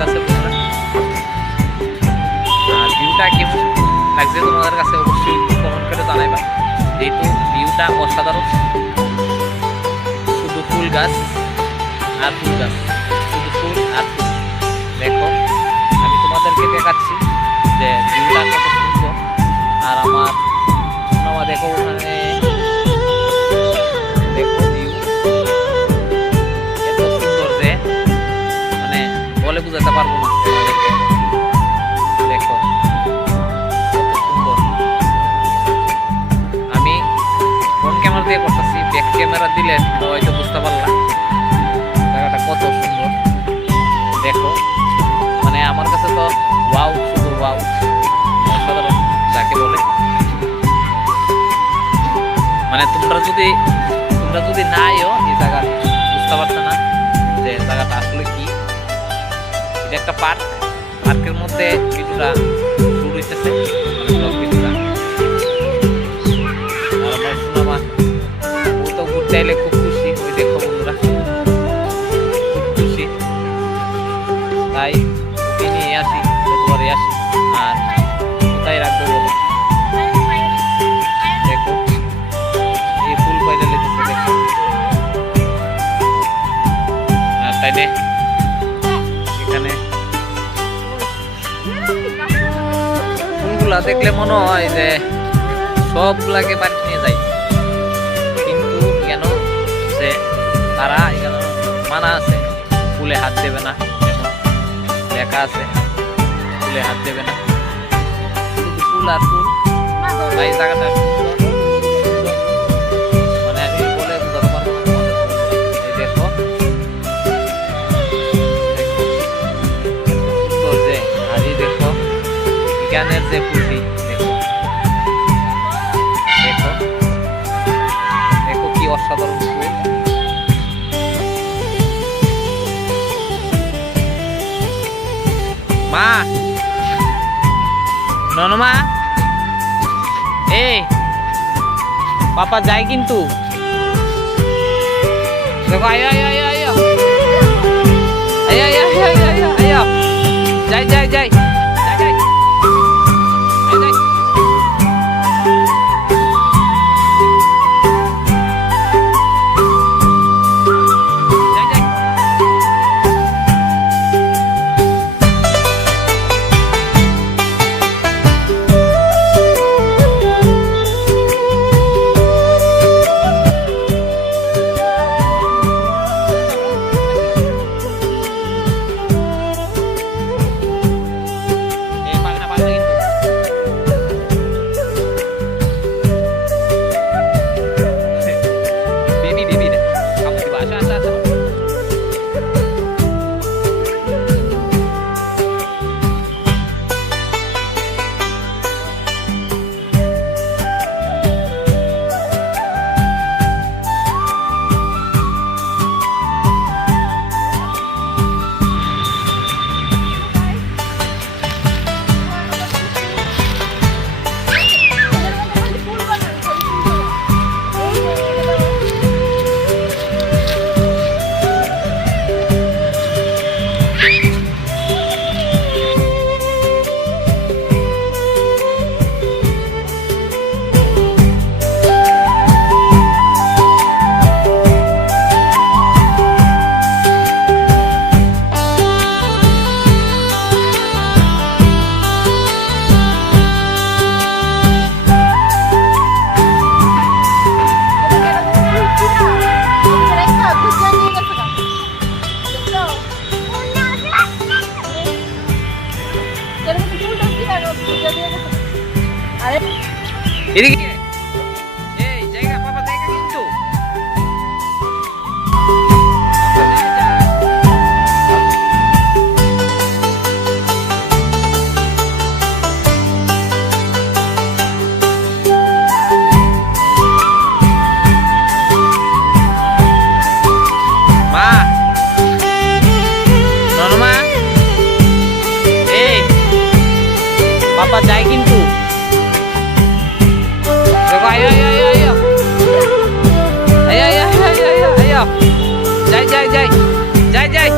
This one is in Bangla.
চলতেছে বন্ধুরা। আর ভিউটা কেমন লাগছে তোমাদের কাছে অবশ্যই কমেন্ট করে জানাইবা। যেহেতু ভিউটা অসাধারণ, শুধু ফুল গাছ আর ফুল গাছ, শুধু ফুল আর ফুল। দেখো আমি তোমাদেরকে দেখাচ্ছি যে ভিউটা কত সুন্দর। আর আমার সোনামা দেখো ওখানে, দেখো ভিউ এত সুন্দর যে মানে বলে বুঝাতে পারবো না তোমাদেরকে। দেখো কত সুন্দর। আমি ফোন ক্যামেরা দিয়ে করতেছি, ব্যাক ক্যামেরা দিলে হয়তো বুঝতে পারলাম জায়গাটা কত সুন্দর। দেখো মানে আমার কাছে তো ওয়াও, শুধু ওয়াও, অসাধারণ যাকে বলে। মানে তোমরা যদি না এও এই জায়গা বুঝতে পারছো না যে জায়গাটা আসলে কি। এটা একটা পার্ক, পার্কের মধ্যে কিছুটা শুরু হইতেছে, মানে ব্লগ কিছুটা। আর আমার সোনামা ও তো ঘুরতে এলে খুব খুশি। ওই দেখো বন্ধুরা খুব খুশি, তাই ওকে নিয়ে আসি, যতবারই আসি। আর কোথায় রাখবো বলো? দেখো এই ফুল পাইলে লেগেছে, দেখো। আর তাইলে এখানে ফুলগুলা দেখলে মনে হয় যে সবগুলাকে বাড়ি নিয়ে যায়, কিন্তু কেন যে তারা এখানে মানা আছে ফুলে হাত দেবে না, লেখা আছে ফুলে হাত দেবে না, শুধু ফুল আর ফুল। তাই জায়গাটা মানে আমি বলে বুঝাতে পারবো না তোমাদের। এই দেখো সুন্দর যে, আর এই দেখো বিজ্ঞানের যে ফুলটি, দেখো দেখো দেখো কি অসাধারণ ফুল। মা, ননমা, এই পাপা যায় কিন্তু। দেখো আয় আয় আয় আয় আয় আয় আয় আয় আয় আয়, যাই যাই যাই যাই যাই যাই। এদিকে এই জায়গা পাপা, জায়গা কিন্তু মা, ননমা, এই পাপা যায় কিন্তু। দেখো আয় আয় আয় আয় আয় আয় আয় আয় আয় আয়, যাই যাই যাই যাই যাই।